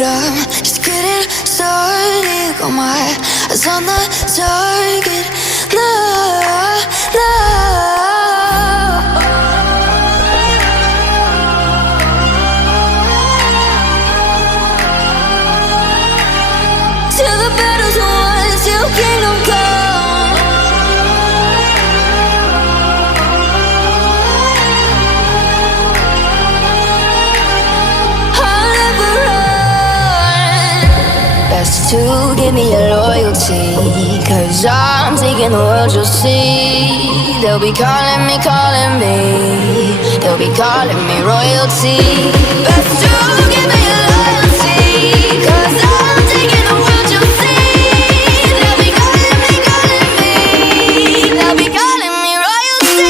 but I'm just getting started. Got my eyes on the target. No, no. Till the battle's won, till kingdom come. I'll never run. Best to give me your loyalty, 'cause I'm taking the world, you'll see. They'll be calling me, they'll be calling me royalty. Best to give me your loyalty, 'cause I'm taking the world, you'll see. They'll be calling me, they'll be calling me royalty.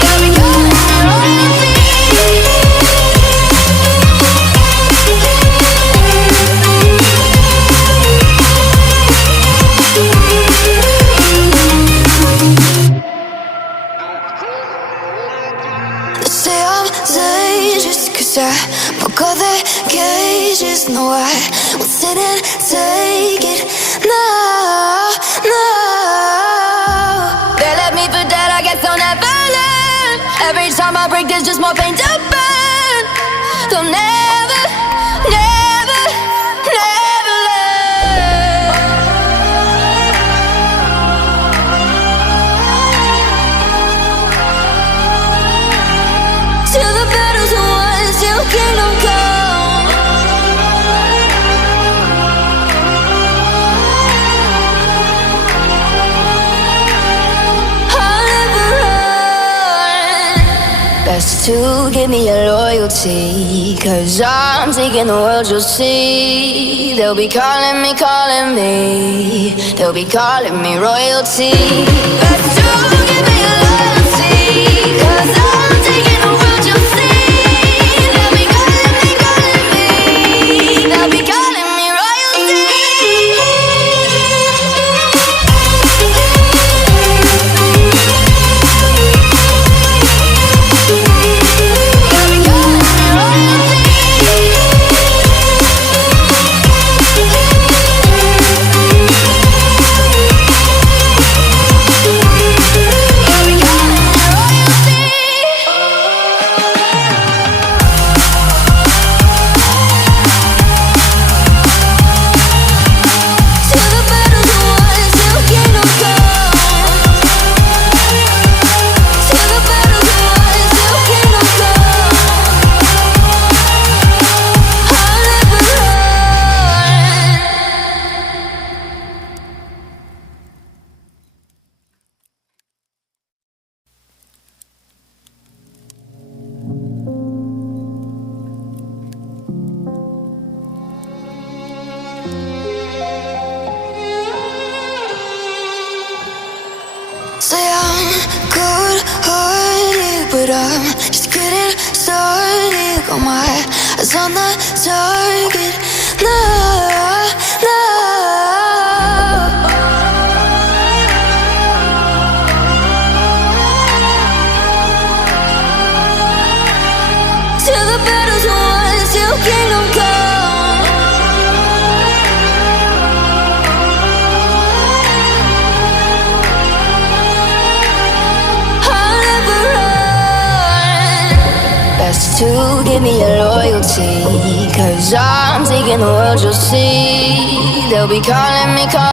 They'll be calling me royalty. They say I'm dangerous 'cause I broke all their cages. No, I won't sit and take it. No, no. They left me for dead, I guess I'll never learn. Every time I break, there's just more pain to burn. They'll never, never, never learn. Till the battle's won, till kingdom come. I'll never run. Best to give me your loyalty, 'cause I'm taking the world, you'll see. They'll be calling me, they'll be calling me royalty. Best to give me your loyalty, 'cause I'm taking the world, you'll see. They'll be calling me, they'll be calling me royalty. They'll be calling me royalty. They'll be calling me royalty. Till the battle's won, till kingdom come. Till the battle's won, till kingdom come. I'll never run. Say I'm good-hearted, but I'm just getting started. Got my eyes on the target. No, no. Till the battle's won, till kingdom come. I'll never run. Best to give me your loyalty, 'cause I'm taking the world, you'll see. They'll be calling me,